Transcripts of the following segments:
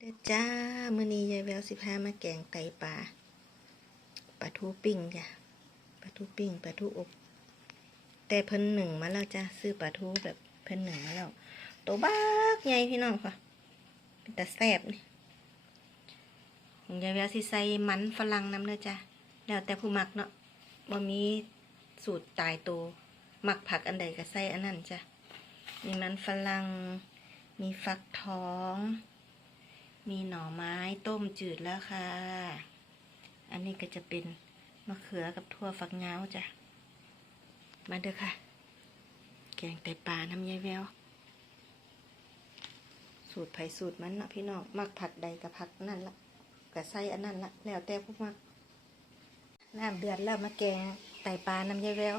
เด้อจ้ามื้อนี้ยายแววสิพามาแกงไตปลาปลาทูปิ้งจ้ะปลาทูปิ้งปลาทูอบ แต่เพิ่นหนึ่งมาแล้วจ้ะซื้อปลาทูแบบเพิ่นหนึ่งมาแล้วตัวบักใหญ่พี่น้องค่ะเป็นตาแซ่บนี่ยายแววสิใส่มันฝรั่งน้ำเด้อจ้ะแล้วแต่ผู้มักเนาะบ่มีสูตรตายตัวมักผักอันใดก็ใส่อันนั้นจ้ะมีมันฝรั่งมีฟักทอง มีหน่อไม้ต้มจืดแล้วค่ะ อันนี้ก็จะเป็นมะเขือกับทั่วฝักยาวจ้ะ มาเด้อค่ะ แกงไตปลาน้ำยายแวว สูตรไผ่สูตรมันเนาะพี่น้อง มักผักใดกับผักนั่นละกับไส้อันนั้นละแล้วแต่พวกมัก น้ำเดือดแล้วมาแกงไตปลาน้ำยายแวว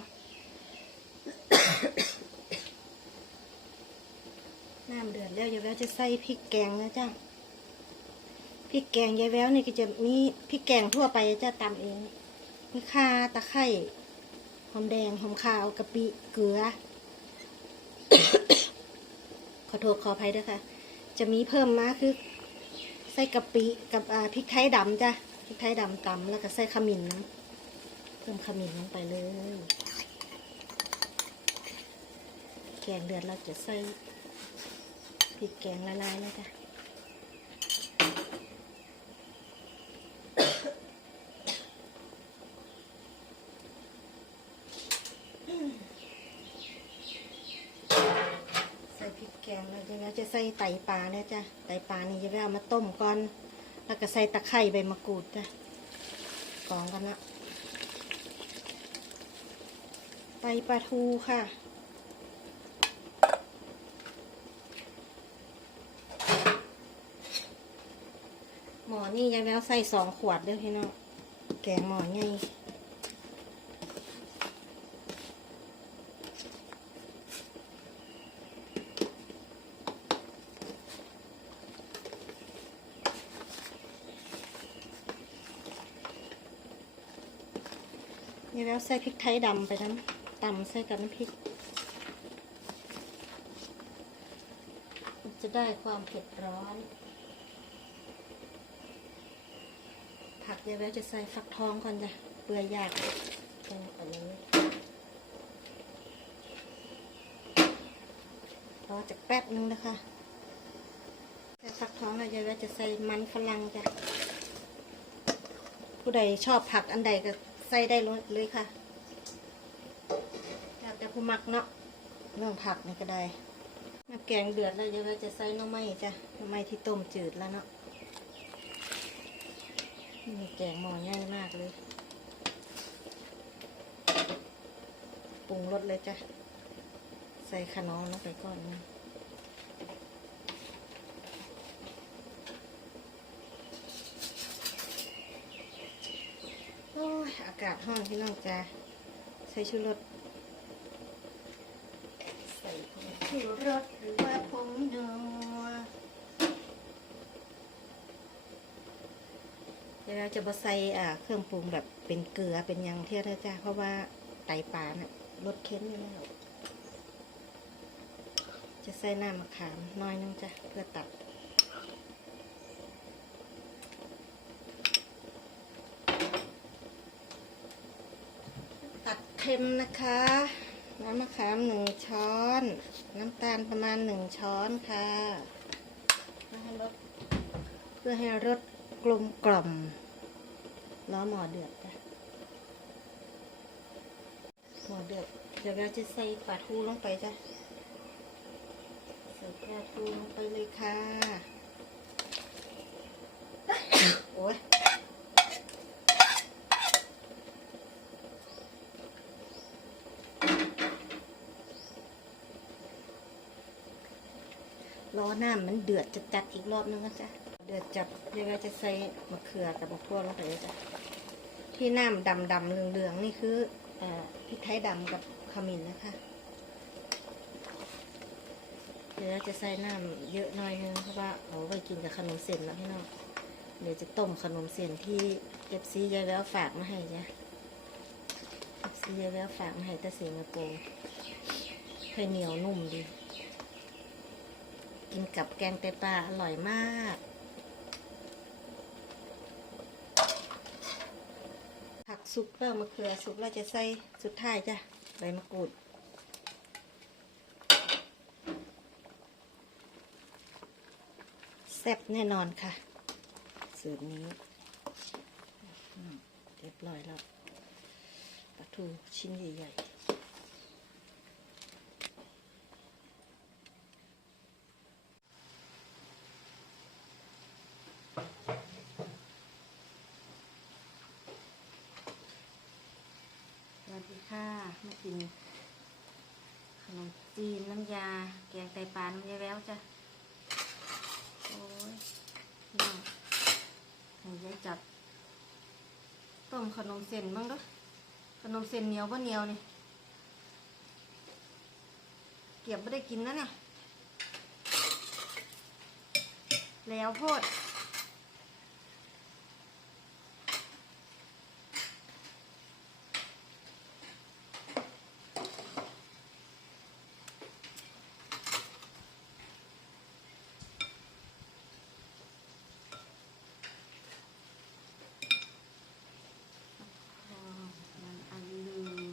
น้ำเดือดแล้วยายแววจะใส่พริกแกงนะจ้า พริกแกงยายแววนี่ก็จะมีพริกแกงทั่วไปจะตำเองมีข่าตะไคร้หอมแดงหอมขาวกะปิเกลือ ขอโทษขออภัยด้วยค่ะ จะมีเพิ่มมาคือใส่กะปิกับพริกไทยดำจ้ะพริกไทยดำตำแล้วก็ใส่ขมิ้นนะเพิ่มขมิ้นลงไปเลย แกงเดือดเราจะใส่พริกแกงละลายแล้วจ้ะ ใส่พริกแกงแล้วยังไงจะ ใส่ไตปลาเนี่ยจ้ะไตปลานี่จะไปเอามาต้มก่อน แล้วก็ใส่ตะไคร้ใบมะกรูดจ้ะกองกันนะไตปลาทูค่ะหมอนี่ยายแววใส่สองขวดเด้อพี่น้องแกงหมอให นี่แล้วใส่พริกไทยดำไปน้ำตำใส่กับน้ำพริก จะได้ความเผ็ดร้อน ผักยายแววจะใส่ฟักทองก่อนจ้ะเปื่อยยากเป็นแบบนี้รอจากแป๊บนึงนะคะใส่ฟักทองแล้วยายแววจะใส่มันฝรั่งจ้ะผู้ใดชอบผักอันใดก็ ใส่ได้เลยค่ะแล้วแต่ผู้มักเนาะเรื่องผักนี่ก็ได้น้ำแกงเดือดแล้วเดี๋ยวเราจะใส่น้ำไม้จ้ะน้ำไม้ที่ต้มจืดแล้วเนาะนี่แกงหม้อง่ายมากเลยปรุงรสเลยจ้ะ ใส่ขนมลงไปก่อนนึง โอ้ย อากาศห้อนพี่น้องจ้าใส่ชูรสใส่ชูรสหรือว่าผงนัวเดี๋ยวเราจะมาใส่เครื่องปรุงแบบเป็นเกลือเป็นยังเที่ยวนะจ้าเพราะว่าไตปลาเนี่ยรสเค็มอยู่แล้วจะใส่น้ำมะขามน้อยนึงจ้ะเพื่อตัด ตัด เค็มนะคะ น้ำมะขามหนึ่งช้อน น้ำตาลประมาณหนึ่งช้อนค่ะเพื่อให้รสเพื่อให้รสกลมกล่อมล้อหมอเดือดจ้ะหมอเดือดเดี๋ยวเราจะใส่ปลาทูลงไปจ้ะใส่ปลาทูลงไปเลยค่ะ โอ้ย รอหน้ามันเดือดจะจัดอีกรอบนึงนะจ๊ะ เดือดจัดเดี๋ยวจะใส่มะเขือกับมะพร้าวลงไปเลยจ้ะ ที่น้ำดำดำๆเหลืองนี่คืออพริกไทยดำกับขมิ้นนะคะ เดี๋ยวจะใส่น้ำเยอะหน่อยนึงเพราะว่าเอาไว้กินกับขนมเส้นแล้วพี่น้อง เดี๋ยวจะต้มขนมเส้นที่เอฟซียายแววฝากมาให้จ้ะเอฟซียายแววฝากมาให้แต่สิงคโปร์เคยเหนียวนุ่มดี กินกับแกงไตปลาอร่อยมาก ผักซุปแล้วมะเขือซุปเราจะใส่สุดท้ายจ้ะใบมะกรูดแซ่บแน่นอนค่ะ สูตรนี้เรียบร้อยแล้วปลาทูชิ้นใหญ่ วัสดีค่ะมากินขนมจีนน้ำยา แกงไตปลาน้ำยาแววจ้ะ โอ้ยพี่น้องยายจับต้มขนมเส้นบ้างด้วยขนมเส้นเหนียวบ่เหนียวนี่เก็บไม่ได้กินนะเนี่ยแล้วโพดอ๋อมันอันลืม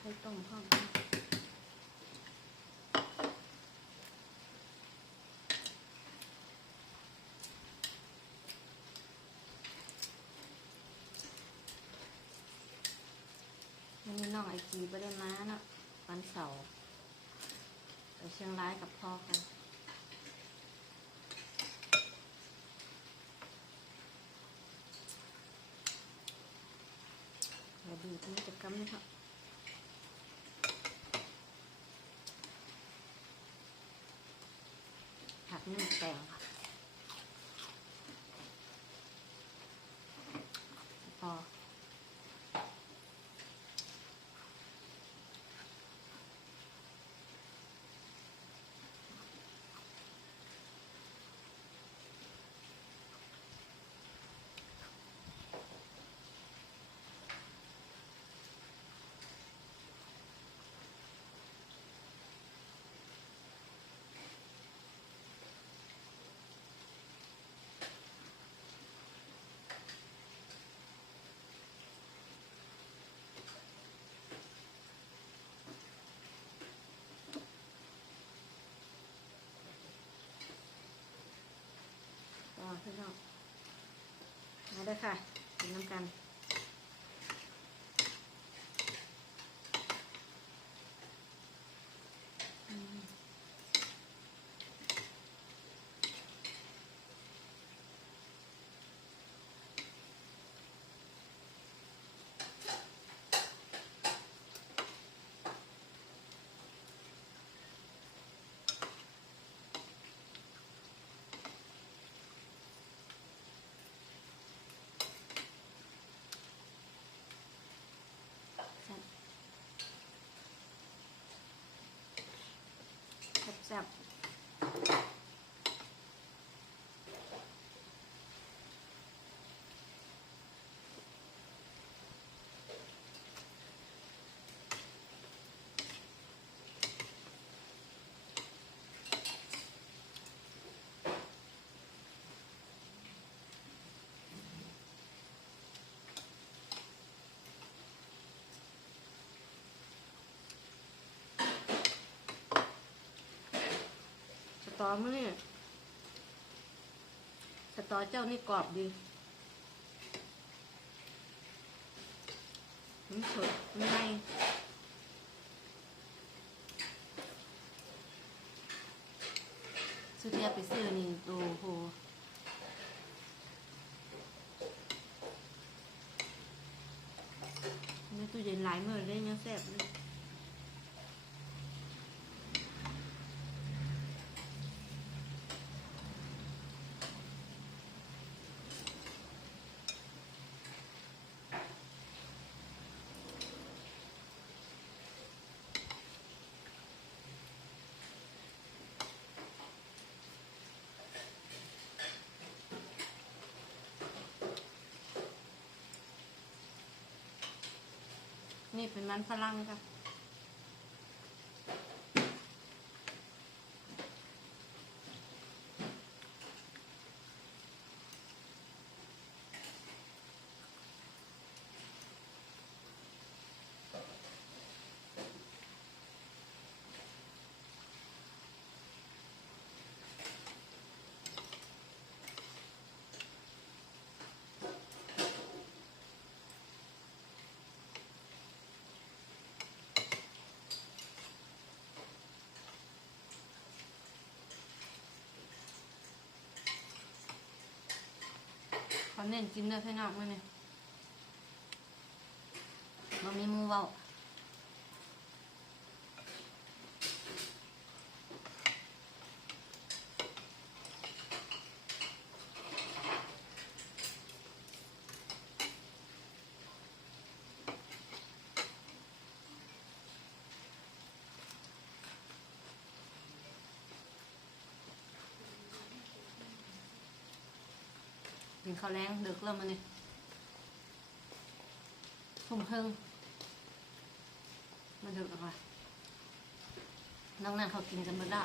ให้ ต้มพร้อมกันวันนี้น้องไอจีไม่ได้มาเนาะวันเสาร์ไปเชียงรายกับพ่อเขาดี๋ยวดูกิจกรรมนี่ค่ะผักนึ่ งแตงค่ะพอ ต่อพี่น้องมาเด้อค่ะกินน้ำกัน อืม แซ่บ ตอมื้อนี่สตอเจ้านี่กรอบดีมันสดมันในสุดเดียไปซื้อนี่โอ้โหในตู้เย็นหลายมื้อเลยยังแซ่บเลย นี่เป็นมันฝรั่งค่ะ เขาเน้นกินเนื้อพี่น้องมาเนี่ยมันมีมูเบา กินข้าวแรงดึกแล้วมันเนี่ยทุ่มครึ่งมาดึกแล้วค่ะน้องนั่นเขากินกันหมดละ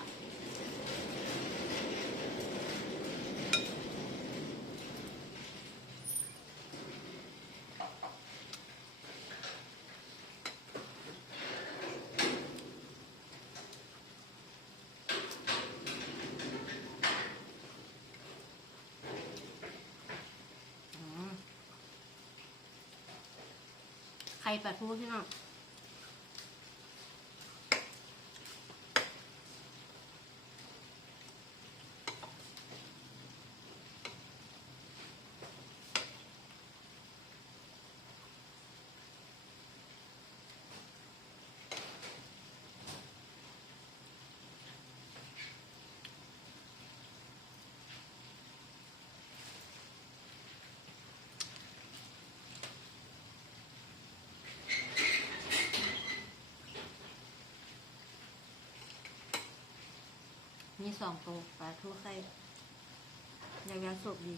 อืม ไข่ปลาทูพี่น้อง มีสองตัวปลาทูไข่ยาวยาวสุกดี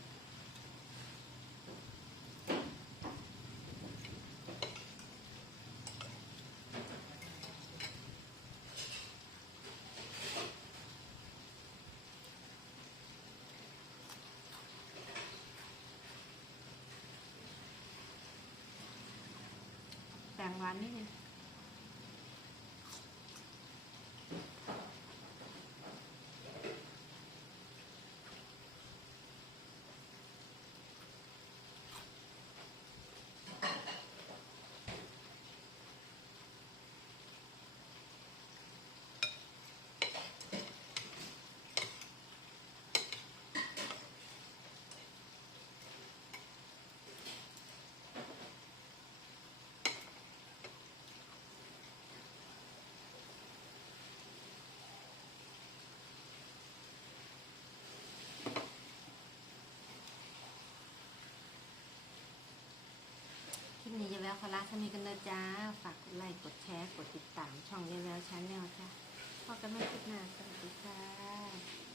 แปงหวานนิดนึง ค ลิปนี้ยายแววขอลาสมีกันเลยจ้า ฝากกดไลค์ กดแชร์ กดติดตามช่องเรียแววชาแนลจ้าพอกันไม่คิดหน้าสวัสดีค่ะ